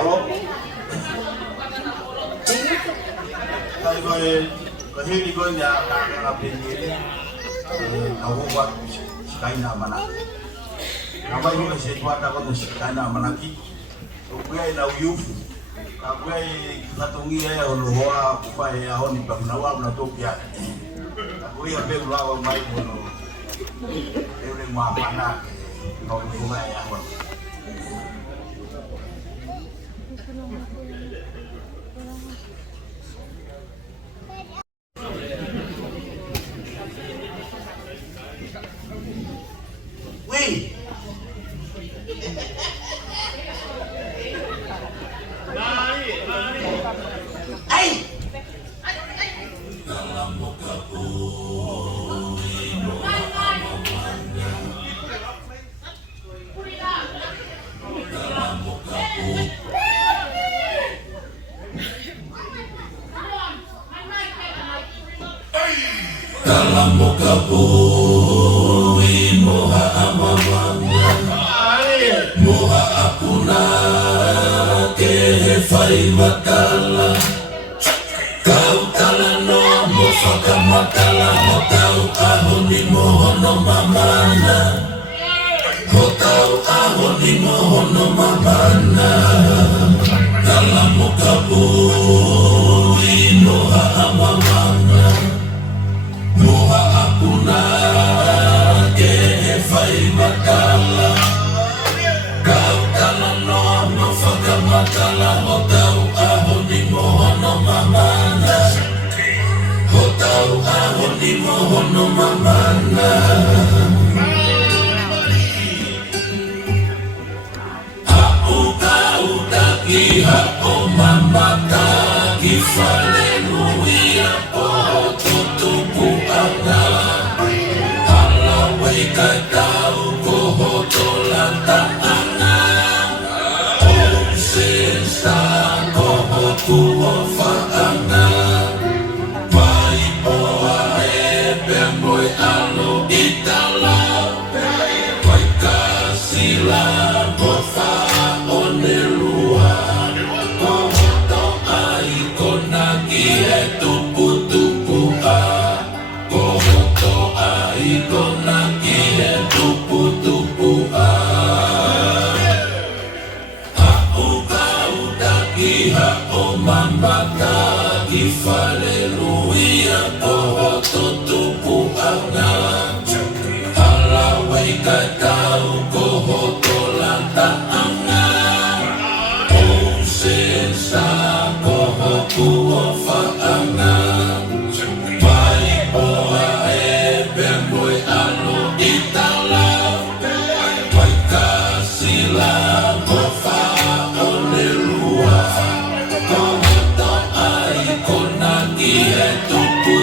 Kalau kahili ko niya kakapinili nahuwag kay na manaki. Namay mo kasi tuwata ko na kay na manaki. Kaya na uyufu. Kaya katungi ya huluwa kupay ahon ni pagnawa na tokya. Kaya pe ulawa mai mono. Ele mapana ko kumay ahon. Wih. Dalam muka bumi moha amamanga moha apuna kehefai makala kau talano mofaka makala motau ahoni mohono mamana motau ahoni mohono mamana dalam muka bumi moha amamanga moha apuna kehefai makala kau talano mofaka makala motau ahoni mohono mamana motau ahoni mohono mamana kau daki hako mamata kifaleluia poho tutupu angala halawai kai tau koho tolata anga om sensa koho kuho faanga mai poa ebe moi alo itala kai kasila bofa onelua koho to ai konagi e tupu a koho to ai konagi e tupu a kau daki hako mamaka kifaleluia koho tutupu angala halawai kai tau koho tolanta anga om sensa koho kuho faanga mai poa ebe moi alo itala mai kasila bofa onelua koho to ai konagi e tupu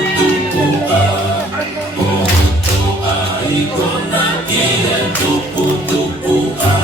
a koho to ai konagi e tupu a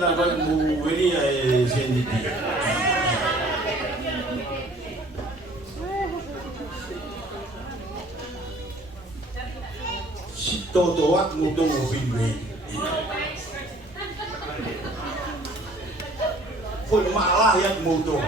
na ba mo wili ay senditi. Si Toto at mudong ubinwe. Foi maalah yak mudo.